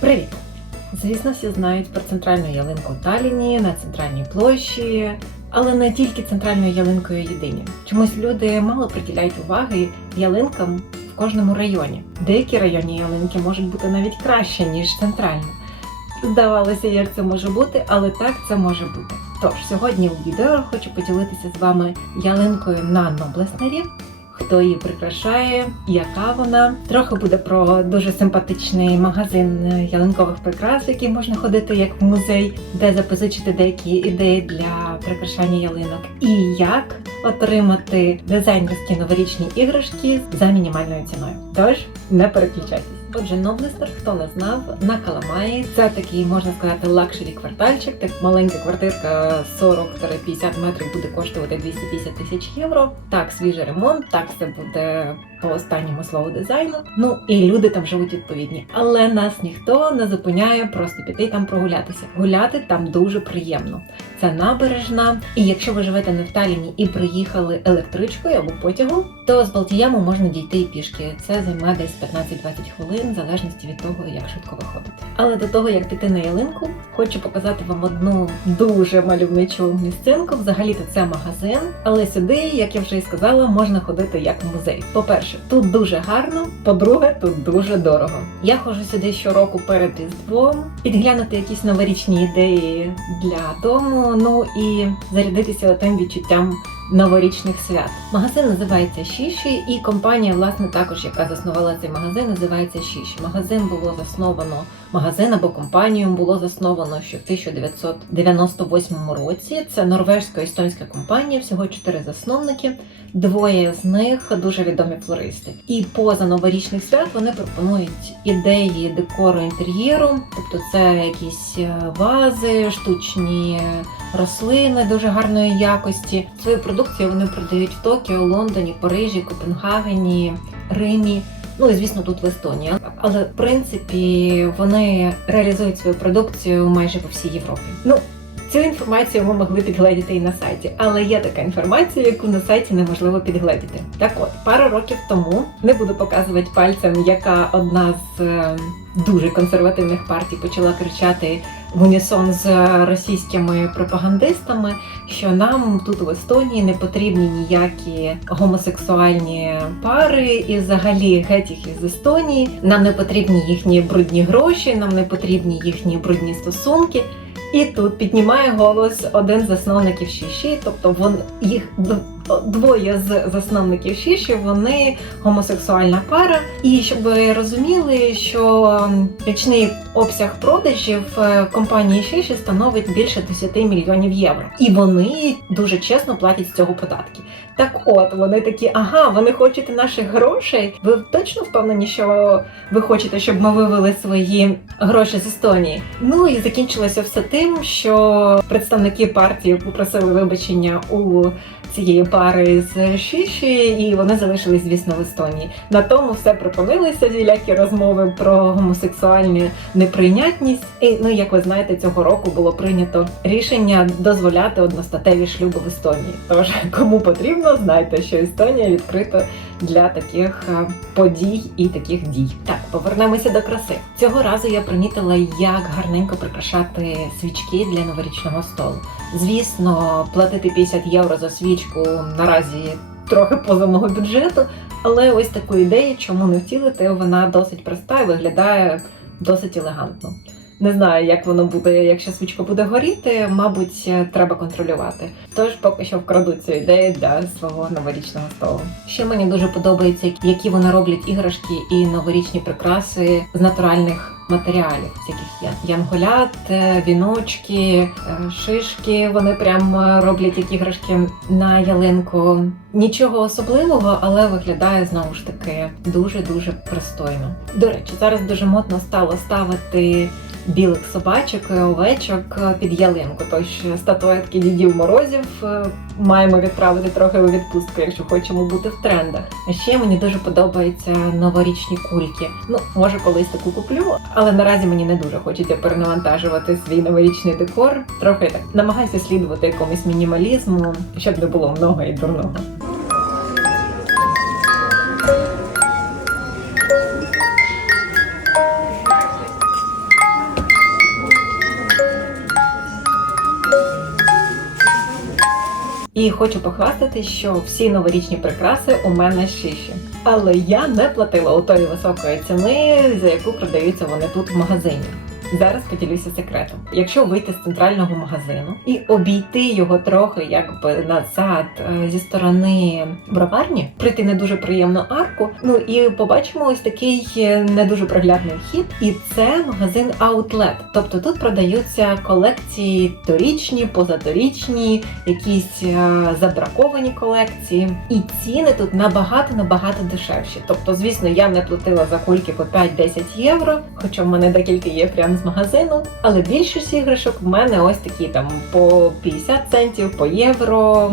Привіт! Звісно, всі знають про центральну ялинку в Талліні на центральній площі, але не тільки центральною ялинкою єдині. Чомусь люди мало приділяють уваги ялинкам в кожному районі. Деякі районні ялинки можуть бути навіть краще, ніж центральна. Здавалося, як це може бути, але так це може бути. Тож сьогодні у відео хочу поділитися з вами ялинкою на Ноблеснері, хто її прикрашає, яка вона. Трохи буде про дуже симпатичний магазин ялинкових прикрас, який можна ходити як в музей, де запозичити деякі ідеї для прикрашання ялинок, і як отримати дизайнерські новорічні іграшки за мінімальною ціною. Тож не переключайтесь. Отже, Ноблестер, хто не знав, на Каламаї. Це такий, можна сказати, лакшері квартальчик. Так маленька квартирка 40-50 метрів буде коштувати 250 тисяч євро. Так, свіжий ремонт, так все буде по останньому слову дизайну. Ну і люди там живуть відповідні. Але нас ніхто не зупиняє просто піти там прогулятися. Гуляти там дуже приємно. Це набережна. І якщо ви живете не в Талліні і приїхали електричкою або потягом, то з Балтіяму можна дійти і пішки. Це займе десь 15-20 хвилин, в залежності від того, як швидко виходити. Але до того як піти на ялинку, хочу показати вам одну дуже мальовничу місцинку. Взагалі-то це магазин, але сюди, як я вже і сказала, можна ходити як в музей. По-перше, тут дуже гарно. По-друге, тут дуже дорого. Я ходжу сюди щороку перед різдвом, підглянути якісь новорічні ідеї для дому. Ну і зарядитися тим відчуттям новорічних свят. Магазин називається Шіші, і компанія, власне, також, яка заснувала цей магазин, називається Шіші. Магазин було засновано, магазин або компанію було засновано ще в 1998 році. Це норвежсько-естонська компанія, всього чотири засновники. Двоє з них дуже відомі флористи. І поза новорічних свят вони пропонують ідеї декору інтер'єру, тобто це якісь е, вази, штучні рослини дуже гарної якості. Свою продукцію вони продають в Токіо, Лондоні, Парижі, Копенгагені, Римі. Ну і звісно, тут в Естонії. Але в принципі вони реалізують свою продукцію майже по всій Європі. Ну Цю інформацію ви могли підгледіти і на сайті, але є така інформація, яку на сайті неможливо підгледіти. Так от, пару років тому не буду показувати пальцем, яка одна з е, дуже консервативних партій почала кричати в унісон з російськими пропагандистами, що нам тут в Естонії не потрібні ніякі гомосексуальні пари, і взагалі геть їх із Естонії. Нам не потрібні їхні брудні гроші, нам не потрібні їхні брудні стосунки. І тут піднімає голос один з засновників Шіші, тобто вон їх двоє з засновників Шіші, вони гомосексуальна пара. І щоб ви розуміли, що річний обсяг продажів е, компанії Шіші становить більше 10 мільйонів євро. І вони дуже чесно платять з цього податки. Так от вони такі, ага, вони хочуть наших грошей. Ви точно впевнені, що ви хочете, щоб ми вивели свої гроші з Естонії? Ну і закінчилося все тим, що представники партії попросили вибачення у цієї пари з Шіші, і вони залишились, звісно, в Естонії. На тому все припинилися зілякі розмови про гомосексуальну неприйнятність. І ну, як ви знаєте, цього року було прийнято рішення дозволяти одностатеві шлюби в Естонії. Тож кому потрібно, знайте, що Естонія відкрита для таких е, подій і таких дій. Так, повернемося до краси. Цього разу я примітила, як гарненько прикрашати свічки для новорічного столу. Звісно, платити 50 євро за свічку наразі трохи поза мого бюджету, але ось таку ідею, чому не втілити, вона досить проста і виглядає досить елегантно. Не знаю, як воно буде, якщо свічка буде горіти, мабуть, треба контролювати. Тож поки що вкраду цю ідею для свого новорічного столу. Ще мені дуже подобається, які вони роблять іграшки і новорічні прикраси з натуральних матеріалів, яких янголят, е, віночки, е, шишки. Вони прям роблять як іграшки на ялинку. Нічого особливого, але виглядає знову ж таки дуже дуже пристойно. До речі, зараз дуже модно стало ставити білих собачок і овечок під ялинку. Тож статуетки дідів морозів е, маємо відправити трохи у відпустку, якщо хочемо бути в трендах. А ще мені дуже подобаються новорічні кульки. Ну, може, колись таку куплю, але наразі мені не дуже хочеться перенавантажувати свій новорічний декор. Трохи так намагаюся слідувати якомусь мінімалізму, щоб не було много і дурного. І хочу похвастати, що всі новорічні прикраси у мене шиші. Але я не платила у тої високої ціни, за яку продаються вони тут в магазині. Зараз поділюся секретом. Якщо вийти з центрального магазину і обійти його трохи якби назад е, зі сторони броварні, прийти не дуже приємну арку. Ну і побачимо ось такий е, не дуже приглядний вхід. І це магазин Outlet. Тобто тут продаються колекції торічні, позаторічні, якісь е, забраковані колекції. І ціни тут набагато набагато дешевші. Тобто, звісно, я не платила за кульки по 5-10 євро, хоча в мене декілька є прямо з магазину. Але більшість іграшок в мене ось такі там по 50 центів, по євро.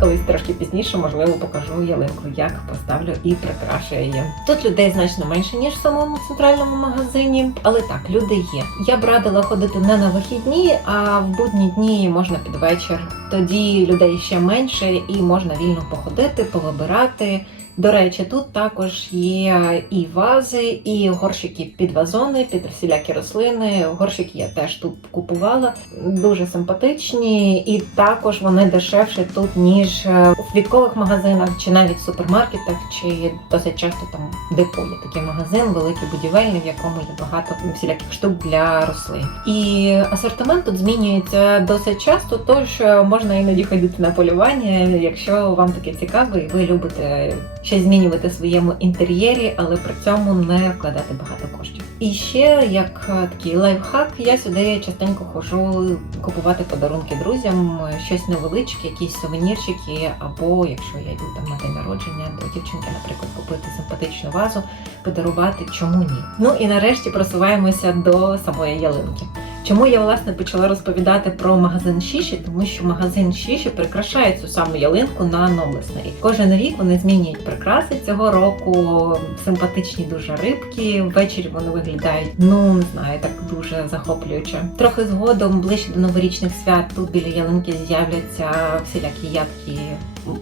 Колись трошки пізніше, можливо, покажу ялинку, як поставлю і прикрашую її. Тут людей значно менше, ніж в самому центральному магазині, але так, люди є. Я б радила ходити не на вихідні, а в будні дні можна під вечір. Тоді людей ще менше і можна вільно походити, повибирати. До речі, тут також є і вази, і горщики під вазони, під всілякі рослини. Горщики я теж тут купувала. Дуже симпатичні, і також вони дешевші тут, ніж е, у квіткових магазинах, чи навіть в супермаркетах, чи досить часто там депо є такий магазин, великий будівельний, в якому є багато всіляких штук для рослин. І асортимент тут змінюється досить часто, тож е, можна іноді ходити на полювання, якщо вам таке цікаво, і ви любите щось змінювати в своєму інтер'єрі, але при цьому не вкладати багато коштів. І ще як е, такий лайфхак, я сюди частенько ходжу купувати подарунки друзям, е, щось невеличке, якісь сувенірчики, або якщо я йду там на день народження до дівчинки, наприклад, купити симпатичну вазу, подарувати, чому ні. Ну і нарешті просуваємося до самої ялинки. Чому я власне почала розповідати про магазин Шіші? Тому що магазин Шіші прикрашає цю саму ялинку на Ноблеснері. Кожен рік вони змінюють прикраси цього року. Симпатичні дуже рибки. Ввечері вони виглядають, ну не знаю, так дуже захоплююче. Трохи згодом, ближче до новорічних свят, тут біля ялинки з'являться всілякі ядки.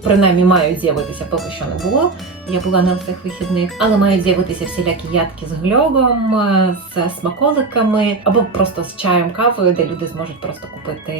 Принаймні мають з'явитися, поки що не було. Я була на цих вихідних, але мають з'явитися всілякі ядки з гльобом, з смаколиками або просто з чаєм кавою, де люди зможуть просто купити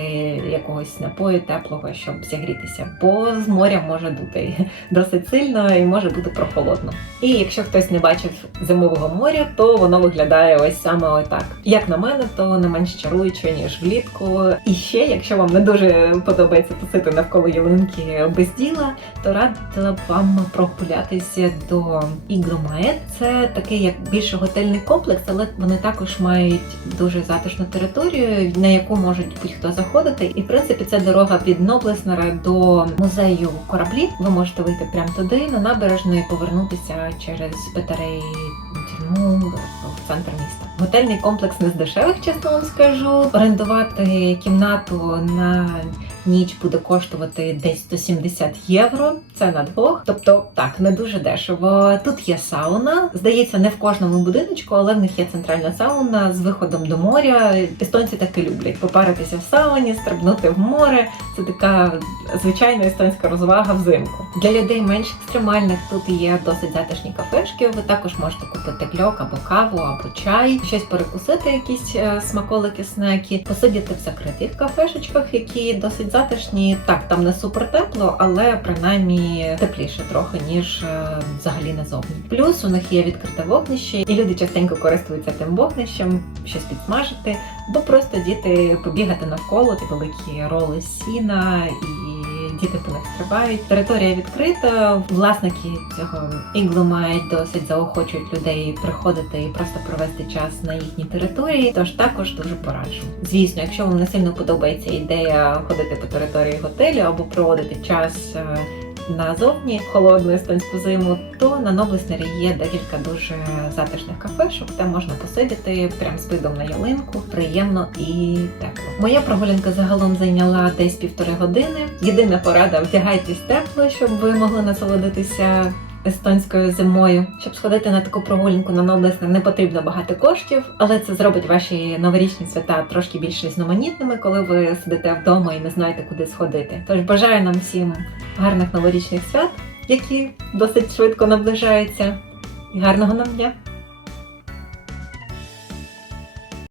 якогось напою теплого, щоб зігрітися. Бо з моря може дути досить сильно і може бути прохолодно. І якщо хтось не бачив зимового моря, то воно виглядає ось саме отак. Як на мене, то не менш чаруюче, ніж влітку. І ще, якщо вам не дуже подобається тусити навколо ялинки без діла, то радила б вам прогулятися до Ігломает. Це такий як більше готельний комплекс, але вони також мають дуже затишну територію, на яку можуть будь-хто заходити. І в принципі це дорога від Ноблеснера до музею кораблів. Ви можете вийти прямо туди на набережну і повернутися через батареї тюрму в центр міста. Готельний комплекс не з дешевих, чесно вам скажу. Орендувати кімнату на ніч буде коштувати десь 170 євро. Це на двох. Тобто так, не дуже дешево. Тут є сауна. Здається, не в кожному будиночку, але в них є центральна сауна з виходом до моря. Естонці таки люблять попаритися в сауні, стрибнути в море. Це така звичайна естонська розвага взимку. Для людей менш екстремальних тут є досить затишні кафешки. Ви також можете купити кльок або каву, або чай, щось перекусити, якісь е, смаколики, снеки, посидіти в закритих кафешечках, які досить затишні. Так, там не супер тепло, але принаймні тепліше трохи, ніж е, взагалі назовні. Плюс у них є відкрите вогнище, і люди частенько користуються тим вогнищем, щось підсмажити, бо просто діти побігати навколо, ті великі роли сіна і. Діти по них стрибають. Територія відкрита. Власники цього іглу мають досить заохочують людей приходити і просто провести час на їхній території. Тож також дуже пораджу. Звісно, якщо вам не сильно подобається ідея ходити по території готелю або проводити час. Назовні холодну естонську зиму, то на Ноблеснері є декілька дуже затишних кафешок, де можна посидіти прям з видом на ялинку, приємно і тепло. Моя прогулянка загалом зайняла десь півтори години. Єдина порада вдягайтесь тепло, щоб ви могли насолодитися естонською зимою. Щоб сходити на таку прогулянку на Ноблесне не потрібно багато коштів, але це зробить ваші новорічні свята трошки більш різноманітними, коли ви сидите вдома і не знаєте, куди сходити. Тож бажаю нам всім гарних новорічних свят, які досить швидко наближаються, і гарного нам дня!